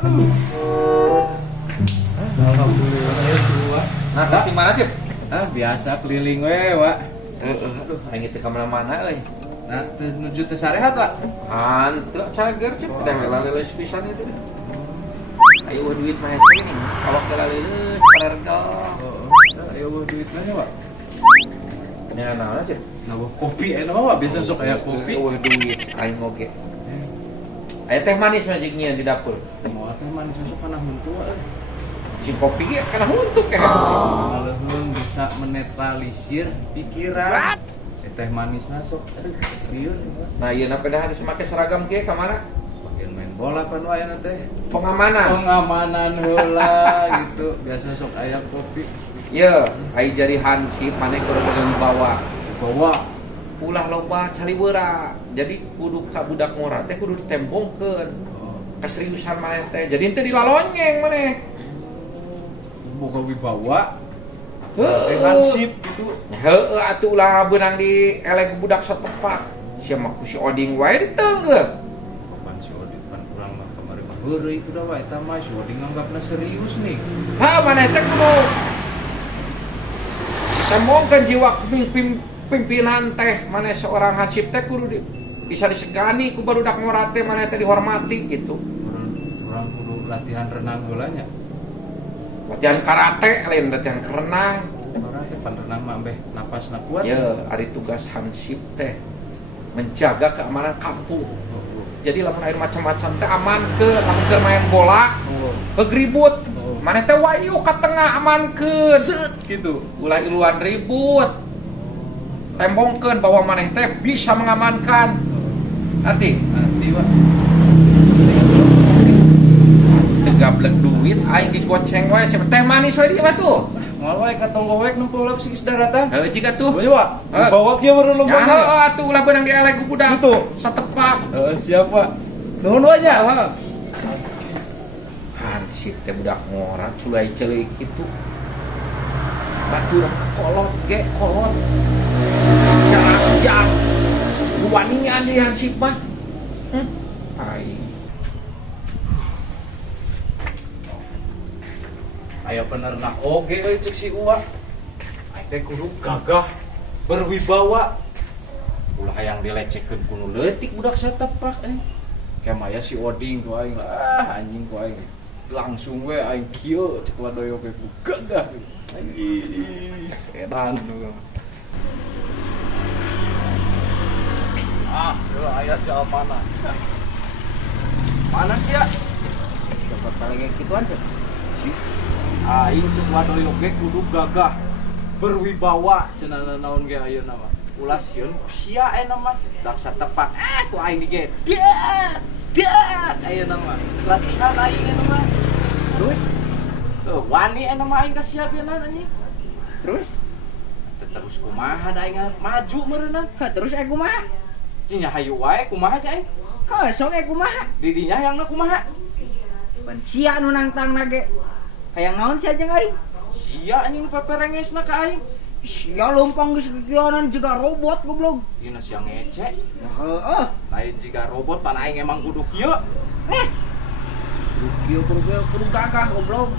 Alhamdulillah ya semua. Nah, di mana, Cip? Biasa keliling we, Wak. Aduh, aing teh ka mana-mana euy. Nah, menuju teh sarehat, Wak. Hanteu cager, Cip. Teh laleus pisan itu. Ayo duit mah hese nih. Kalau ke laleus parergal. Ayo duit mana, Wak? Nya naon, Cip? Nawa kopi enak, Wak. Biasa sok aya kopi. Duit aing oge. Aya teh manis majiknya di dapur. Mau teh manis masuk kana huntu, Wak. Si kopi ge kana huntuk ya. Ngaleun bisa menetralisir pikiran. Teh manis masuk. Aduh, rieur. Nah, ieu na pada harus make seragam ge ka mana? Bagian main bola pan wae teh. Pengamanan Heula gitu. Biasa sok aya kopi. Ye, ai jadi hansip maneh kudu bawa. Bawa Ulah loba calibeura. Jadi kudu ka budak ngora teh kudu ditembongkeun. Kaseriusan maneh teh. Jadi teu dilalonyeng maneh. boga wibawa. Heuh, Hansip gitu. heueuh atuh ulah beunang di elek budak satepak. Sia mah ku si Oding wae diteunggeun. Kapan si Odin pan urang mah kamari mah heureuy kuda wae eta mah si Odin nganggapna serius nih. Ha maneh teh kudu tembongkeun jiwa pimpinan teh maneh seorang hansip teh kudu bisa disegani ku barudak ngora teh maneh teh dihormati gitu. Urang kudu latihan renang heula nya. Latihan karate lain latihan renang. Urang teh pan renang mah ambeh napasna kuat. Ya, ari tugas hansip teh menjaga keamanan kampung. Jadi lamun air macam-macam teh aman ke lamun keur main bola, ribut. Maneh teh wayu ka tengah amankeun. Set gitu. Ulah iluan ribut. Tembongkeun bahwa maneh teh bisa mengamankan. Nanti Wak. tegablek duit aing geus goceng wae sia teh manis wae di mah tuh. Moal wae katong gowek nu peuleup si Isdarata. Heuh jiga tuh. Boleh, Wak. Bawa kieu meureun Ya lombanya. heuh atuh ulah beunang dielek ku budak. Gitu. Satepak. Siap, Pak. Nuhun wae nya. Hansip teh budak ngora culai ceulik kitu. Batur kolot ge kolot. Jarak wanian di hansip mah. Ai. Aya benerna oge euy ceuk si Uwa. Aing teh kudu gagah, berwibawa. Ulah hayang dilecehkeun ku nu leutik budak satepak Kemaya si Oding ku aing anjing ku aing. Langsung we aing kieu cek wadoyo ge ku gagah. Anjing sedan tuh. Dulu aya jalan mana? Mana sih ya? Dapat paling kituan teh. Si aing cek wadoyo ge kudu gagah berwibawa cenah naon ge ayeuna mah ulah sieun ku sia mah dak satepak ku aing dige dak ayeuna mah latihan aing mah terus tuh wani mah aing ka sia geunan anjing terus terus kumaha da aing maju meureunna Terus kumaha? cinya hayu wae kumaha cai Sok kumaha? di dinya hayangna kumaha Pan sia nu nangtangna ge. Hayang naon sia jeung aing? sia anjing peperengesna ka aing Sia leumpang geus kekionan juga robot goblok. dina sia ngece Heeh. lain jika robot pan aing emang kudu kieu Kieu kudu gagah goblok.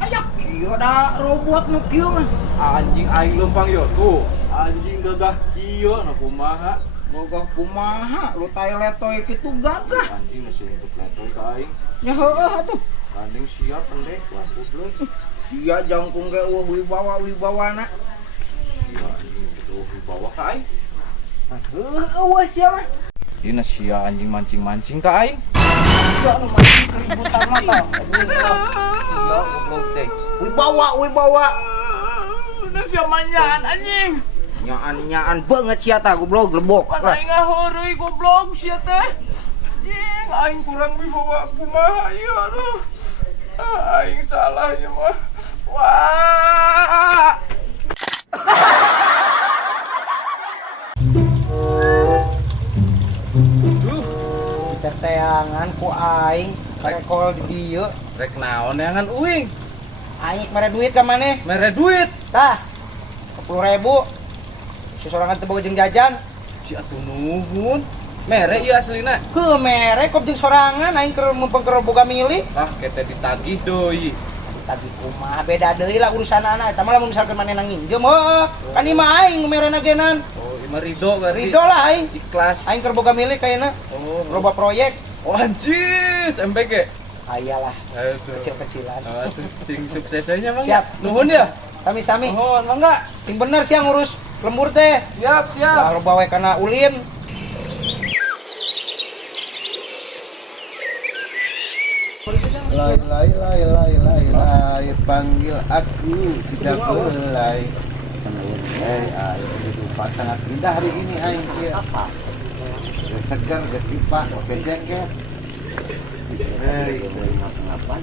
Ayak kieu da robot nu kieu mah. anjing aing lempang yo tuh anjing gagah kieu na kumaha Gagah kumaha lu tai letoy kitu gagah. anjing masih untuk letoy ka aing Nya heueuh atuh. anjing sia pendek lah goblok Sia jangkung ge wibawana. sia anjing gitu bawa ka aing Eueuh sia mah. dina sia anjing mancing-mancing ka aing Sia nu mancing keributan mah tah. Sia goblok teh. Wibawa. dina sia manyaan anjing Nyaan banget sia tah goblok lebok. pan aing ngaheureuy goblok sia teh anjing aing kurang wibawa kumaha ieu aduh aing salah ya mah wah Teteangan ku aing rekol di dieu. rek naon yangan uing Aing mere duit ka maneh? mere duit Tah. 10.000. Sesorangan teu boga jeung jajan. si atuh nuhun Mere ieu aslina. Heuh mere kop jeung sorangan aing keur mumpung boga milih. Ah, kita ditagih deui. Tadi kumaha beda deui lah urusanana eta mah lamun misalkan manehna nginjem heuh kan ieu mah aing merena genan. Oh, ieu mah ridho berarti. Ridho lah aing. Ikhlas. Aing keur boga milih kayana. Oh, Loba proyek. oh anjis, MBG. Ayalah Aduh. kecil-kecilan. Oh, tuh sing suksesnya Mang. Siap. Nuhun ya. Sami-sami. Nuhun, mangga. Sing bener sih yang ngurus lembur teh. Siap, siap. Lah loba we kana ulin. Lai, panggil aku sudah mulai. Ayo kehidupan sangat indah hari ini aing kieu. Apa? Geus seger, geus ipa, oke jengket. Ngapa-ngapa?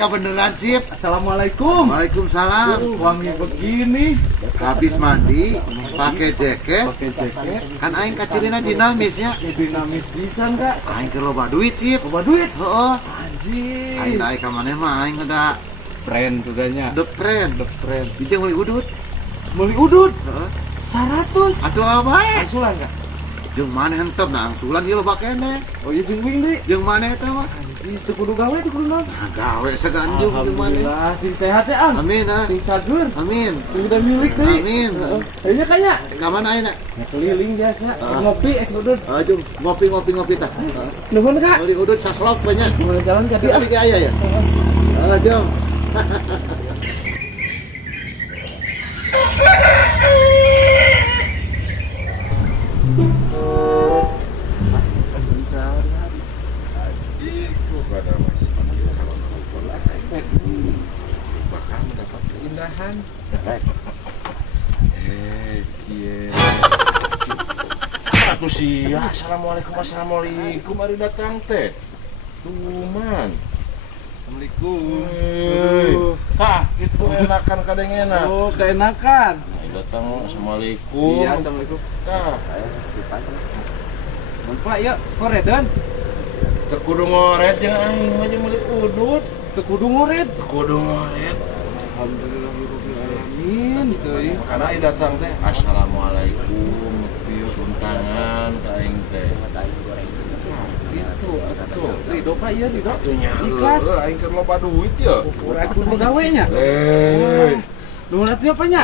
Kebeneran Sip. Assalamualaikum. Waalaikumsalam. Wangi begini. Habis mandi, pakai jaket. Pakai jaket. Kan aing kacilina dinamisnya. Dinamis pisan, Kak. Aing keur loba duit, Sip. Coba duit. Heeh. Anjir. Aing daek ka maneh mah aing udah Friend tudanya. the friend. Friend. Itu meuli udut. Beli udut. Heeh. 100. Atuh apa? Angsulan, Kak. Jeung maneh henteu na angsulan ieu loba keneh. Oh, iya jeung wing deui. Jeung maneh teh mah Anjir, teu kudu gawe teu kudu naon. nah, gawe seganjung jeung maneh. Alhamdulillah, sing sehat ya, Ang. Amin ah. Sing cager. Amin. Sing udah milik deui. Amin. Kayaknya kaya. Ka mana ayeuna? Keliling biasa. Ngopi udut. Jeung ngopi tah. Nuhun, Kak. Meuli udut saslog banyak. Mulai jalan jadi Tapi abi ge aya ya. Jom. Bakal mendapat keindahan. Cie. Atuh sia, assalamualaikum ari datang teh. Tuman. Assalamualaikum. Kah, itu enakan kadengena. Oh, keenakan. Ai datang assalamualaikum. Iya, assalamualaikum. Kah, Pak, ya, koredan. teu kudu ngoret jeung aing mah jeung meuli udut. Teu kudu ngoret. Teu kudu ngoret. Alhamdulillahirabbil alamin. Teuing. Makana ai datang teh assalamualaikum. Pieu tangan ka aing teh. Nah, gitu atuh. Ridho, Pak, iya ridho. Atunya Ikhlas. aing keur loba duit ya. Aku pegawainya. Nuhun atuh apa nya?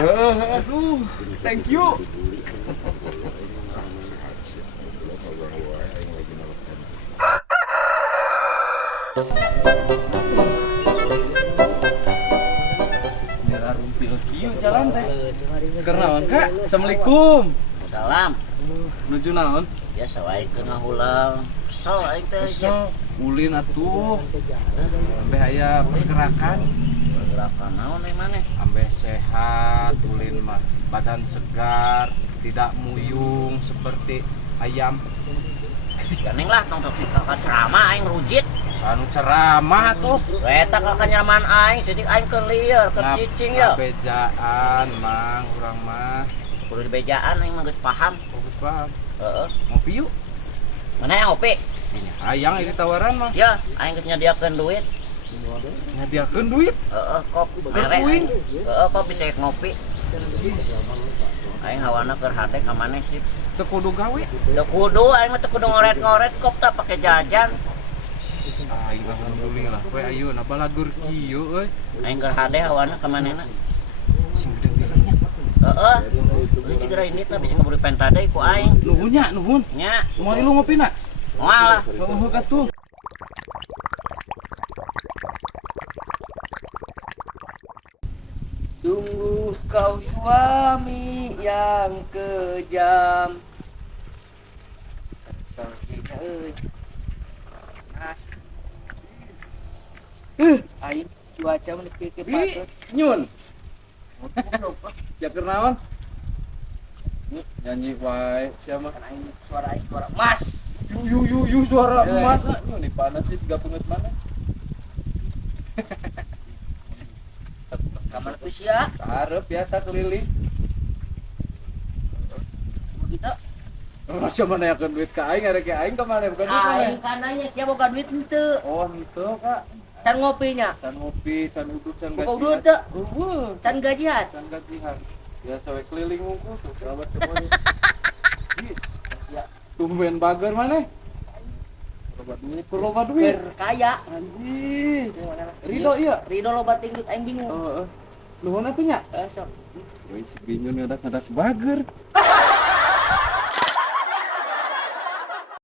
Aduh, thank you. Nyara rumpil kieu jalan teh. Keur naon, Kak? Assalamualaikum. Salam. Nuju naon? Biasa wae keur ngahulang. Kesel aing teh. Kesel. Ulin atuh. Sampai aya pergerakan. Gerakan naon nih maneh? Ambeh sehat, ulin mah badan segar, tidak muyung seperti ayam. Ganeng lah tong sok kakak ceramah aing rujit. Anu ceramah tuh. Eta kakak nyaman aing sidik aing keur lieur, keur cicing ya. Bejaan, Mang, urang mah. Kudu dibejaan aing mah geus paham. Bagus paham. Heeh. Ngopi yuk. Mana yang ngopi? Ayang ini tawaran mah. Ya, aing geus nyadiakeun duit. Nyadiakeun duit. Heeh, kop mere Kuing. aing. Heeh, kop bisa ngopi. Aing hawana keur hate ka maneh sih. Teu kudu gawe. Teu kudu aing mah teu kudu ngoret-ngoret kop tah pake jajan. Aing alhamdulillah we ayeuna balagur kieu euy. Aing keur hade hawana ka manehna. Sing gede-gedenya. Heeh. Geus cigera ini teh bisa ngeburi penta deui ku aing. Nuhun nya, nuhun. Nya, Moal lu ngopina? moal lah. Heuh katuh. Sungguh kau suami yang kejam. Sakitnya panas. Aing cuaca menikah ke patut. Nyun. Ya keur naon? Nyanyi wae siapa? Aing suara emas. Yu suara emas. Nyun dipanas sih juga pungut mana? Kamar usia Arep biasa keliling. kita. Masya mana yakin duit ka aing, arek aing ka mana bukan duit Aing mana? kananya siapa boga duit henteu. Oh, gitu Kak. Can ngopinya. Can ngopi, can udut, can Boga gajian. udut teu. Eueuh, Can gajian. can gajian. Biasa we keliling ngungku tuh kerabat semuanya. Tumben bager mana? Loba duit. Berkaya. Anjis. Ridho iya. Ridho loba tinggut aing bingung. Nuhun atuh nya. Sok. Woi si Binyun ngadak-ngadak bager.